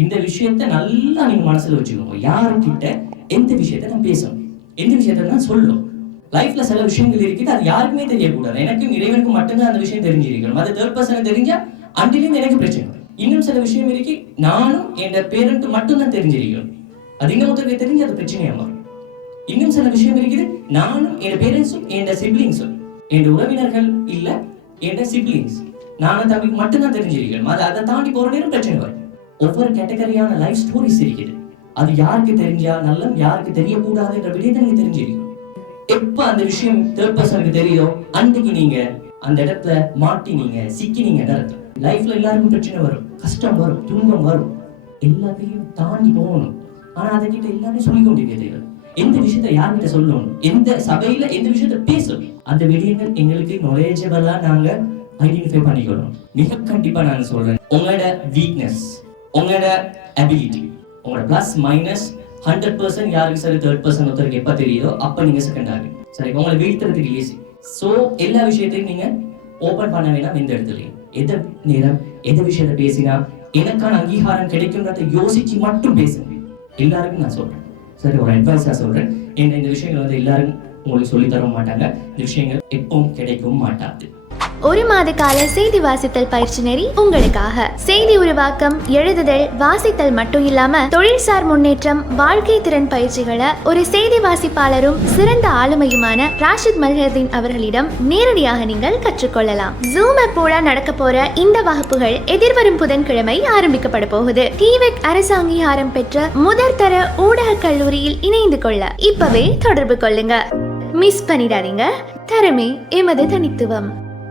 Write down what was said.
இந்த விஷயத்த நல்லா நீங்க மனசுல வச்சுக்கோங்க. யாருக்கிட்ட? எந்த விஷயத்த நான் பேசணும்? எந்த விஷயத்த நான் சொல்லணும்? லைஃப்ல சில விஷயங்கள் இருக்குது அது யாருக்குமே தெரியக்கூடாது. எனக்கும் இறைவனுக்கு மட்டும்தான் அந்த விஷயம் தெரிஞ்சிருக்கணும். அது தேர்ட் பர்சன் தெரிஞ்சா அன்றிலிருந்து எனக்கு பிரச்சனை வரும். இன்னும் சில விஷயம் இருக்கு நானும் என் பேரண்ட் மட்டும்தான் தெரிஞ்சிருக்கணும். அது இன்னொருத்தருக்கு தெரிஞ்சு அது பிரச்சனையா மாறும். இன்னும் சில விஷயம் இருக்குது நானும் என் பேரண்ட்ஸும் என் சிப்ளிங்ஸும் என் உறவினர்கள் இல்ல என் சிப்ளிங்ஸ் நானும் தம்பிக்கு மட்டும்தான் தெரிஞ்சிருக்கணும். அது அதை தாண்டி போற நேரம் பிரச்சனை வரும். ஒவ்வொரு கேட்டகரியான லைஃப் ஸ்டோரிஸ் இருக்குது. அது யாருக்கு தெரிஞ்சா நல்லம் யாருக்கு தெரியக்கூடாதுன்ற விடயத்தை நீங்க தெரிஞ்சிருக்கணும் எப்ப அந்த விஷயம் தேர்ட் பர்சனுக்கு தெரியுதோ அன்றைக்கு நீங்க அந்த இடத்துல மாட்டினீங்க சிக்கினீங்க அர்த்தம் லைஃப்ல எல்லாருக்கும் பிரச்சனை வரும். கஷ்டம் வரும். துன்பம் வரும். எல்லாத்தையும் தாண்டி போகணும். ஆனா அதை கிட்ட எல்லாமே சொல்லி கொண்டிருக்க எந்த விஷயத்த யார்கிட்ட சொல்லணும்? எந்த சபையில எந்த விஷயத்த பேசணும்? அந்த விடயங்கள் எங்களுக்கு நுழைஞ்சவெல்லா நாங்க ஐடென்டிஃபை பண்ணிக்கணும். மிக கண்டிப்பா நான் சொல்றேன். உங்களோட வீக்னஸ் உங்களோட அபிலிட்டி உங்களோட பிளஸ் மைனஸ் ஹண்ட்ரட் பர்சன்ட் யாருக்கு சரி தேர்ட் பர்சன்ட் ஒருத்தருக்கு எப்போ தெரியுதோ அப்போ நீங்கள் செகண்ட் ஆகும் சரி உங்களை வீழ்த்துறதுக்கு ஈஸி ஸோ எல்லா விஷயத்தையும் நீங்கள் ஓப்பன் பண்ண வேண்டாம் எந்த இடத்துலையும். எந்த நேரம் எந்த விஷயத்த பேசினா எனக்கான அங்கீகாரம் கிடைக்கும்ன்றத யோசிச்சு மட்டும் பேசுங்க. எல்லாருக்கும் நான் சொல்கிறேன் சரி ஒரு அட்வைஸாக சொல்கிறேன் என்ன இந்த விஷயங்கள் வந்து எல்லாரும் உங்களுக்கு சொல்லி தர மாட்டாங்க. இந்த விஷயங்கள் எப்பவும் கிடைக்கவும் மாட்டாது. ஒரு மாத கால செய்தி வாசித்தல் பயிற்சி நெறி உங்களுக்காக. செய்தி உருவாக்கம் எழுதுதல் வாசித்தல் மட்டும் இல்லாம தொழில்சார் முன்னேற்றம் வாழ்க்கை திறன் பயிற்சிகளை ஒரு செய்தி வாசிப்பாளரும் சிறந்த ஆளுமையுமான ராஷித் மல்ஹதீன் அவர்களிடம் நேரடியாக நீங்கள் கற்றுக்கொள்ளலாம். ஜூம் அப்போட நடக்க போற இந்த வகுப்புகள் எதிர்வரும் புதன்கிழமை ஆரம்பிக்கப்பட போகுது. டிவெக் அரசு அங்கீகாரம் பெற்ற முதற் தர ஊடக கல்லூரியில் இணைந்து கொள்ள இப்பவே தொடர்பு கொள்ளுங்க. மிஸ் பண்ணிடாதீங்க. தரமே எமது தனித்துவம்.